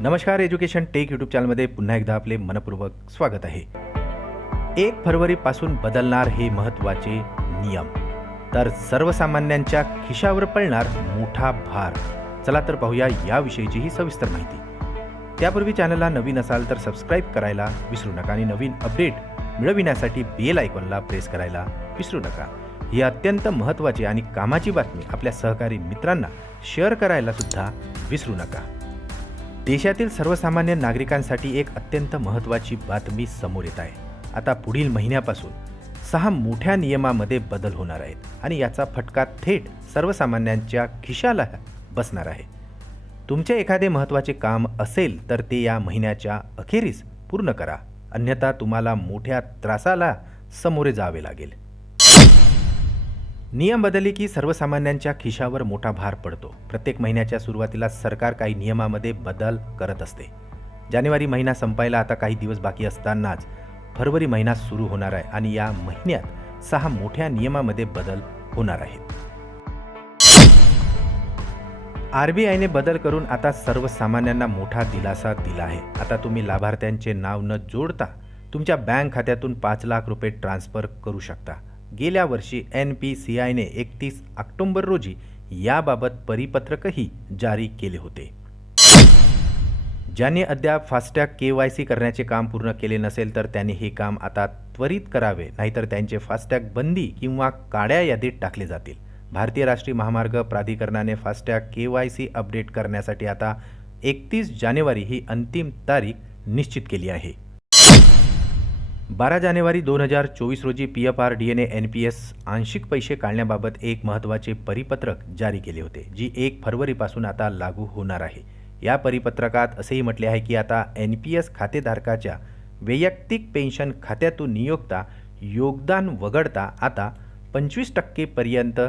नमस्कार, education take YouTube चॅनलमध्ये पुन्हा एकदा आपले मनपूर्वक स्वागत आहे. 1 फरवरीपासून बदलणार हे महत्त्वाचे नियम, तर सर्वसामान्यांच्या खिशावर पडणार मोठा भार. चला तर पाहूया याविषयीची ही सविस्तर माहिती. त्यापूर्वी चॅनलला नवीन असाल तर सबस्क्राईब करायला विसरू नका आणि नवीन अपडेट मिळविण्यासाठी बेल आयकॉनला प्रेस करायला विसरू नका. ही अत्यंत महत्त्वाची आणि कामाची बातमी आपल्या सहकारी मित्रांना शेअर करायला सुद्धा विसरू नका. देशातील सर्वसामान्य नागरिकांसाठी एक अत्यंत महत्त्वाची बातमी समोर येत आहे. आता पुढील महिन्यापासून 6 मोठ्या नियमामध्ये बदल होणार आहेत आणि याचा फटका थेट सर्वसामान्यांच्या खिशाला बसणार आहे. तुमचे एखादे महत्त्वाचे काम असेल तर ते या महिन्याच्या अखेरीस पूर्ण करा, अन्यथा तुम्हाला मोठ्या त्रासाला सामोरे जावे लागेल. नियम बदलले की सर्वसामान्यांच्या खिशावर मोठा भार पडतो. प्रत्येक महिन्याच्या सुरुवातीला सरकार काही नियमामध्ये बदल करत असते. जानेवारी महिना संपायला आता काही दिवस बाकी असतानाच फरवरी महिना सुरू होणार आहे आणि या महिन्यात 6 मोठ्या नियमामध्ये बदल होणार आहेत. RBIने बदल करून आता सर्वसामान्यांना मोठा दिलासा दिला आहे. आता तुम्ही लाभार्थ्यांचे नाव न जोडता तुमच्या बँक खात्यातून 5 लाख रुपये ट्रान्स्फर करू शकता. गेल्या वर्षी NPCIने 31 ऑक्टोबर रोजी याबाबत परिपत्रकही जारी केले होते. ज्यांनी अद्याप फास्टॅग KYC करण्याचे काम पूर्ण केले नसेल तर त्यांनी हे काम आता त्वरित करावे, नाहीतर त्यांचे फास्टॅग बंदी किंवा काळ्या यादीत टाकले जातील. भारतीय राष्ट्रीय महामार्ग प्राधिकरणाने फास्टॅग KYC अपडेट करण्यासाठी आता 31 जानेवारी ही अंतिम तारीख निश्चित केली आहे. 12 जानेवारी 2024 रोजी PFRDAने NPS आंशिक पैसे काढण्याबाबत एक महत्त्वाचे परिपत्रक जारी केले होते, जी 1 फरवरीपासून आता लागू होणार आहे. या परिपत्रकात असेही म्हटले आहे की आता NPS खातेधारकाच्या वैयक्तिक पेन्शन खात्यातून नियोक्ता योगदान वगळता आता 25% पर्यंत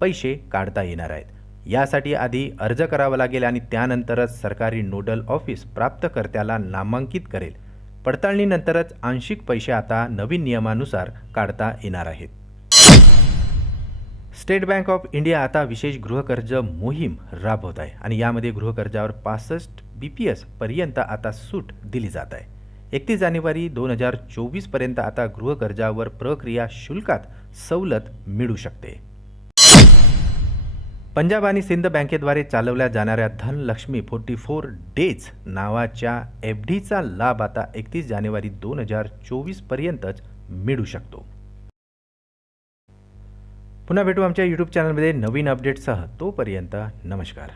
पैसे काढता येणार आहेत. यासाठी आधी अर्ज करावा लागेल आणि त्यानंतरच सरकारी नोडल ऑफिस प्राप्तकर्त्याला नामांकित करेल. पडताळणीनंतरच आंशिक पैसे आता नवीन नियमानुसार काढता येणार आहेत. स्टेट बँक ऑफ इंडिया आता विशेष गृहकर्ज मोहीम राबवत आहे आणि यामध्ये गृहकर्जावर 65 BPS पर्यंत आता सूट दिली जात आहे. 31 जानेवारी 2024 पर्यंत आता गृहकर्जावर प्रक्रिया शुल्कात सवलत मिळू शकते. पंजाब आणि सिंध बँकेद्वारे चालवल्या जाणाऱ्या धनलक्ष्मी 44 डेज नावाच्या FDचा लाभ आता 31 जानेवारी 2024 पर्यंतच मिळू शकतो. पुन्हा भेटू आमच्या YouTube चॅनलमध्ये नवीन अपडेटसह. तोपर्यंत नमस्कार.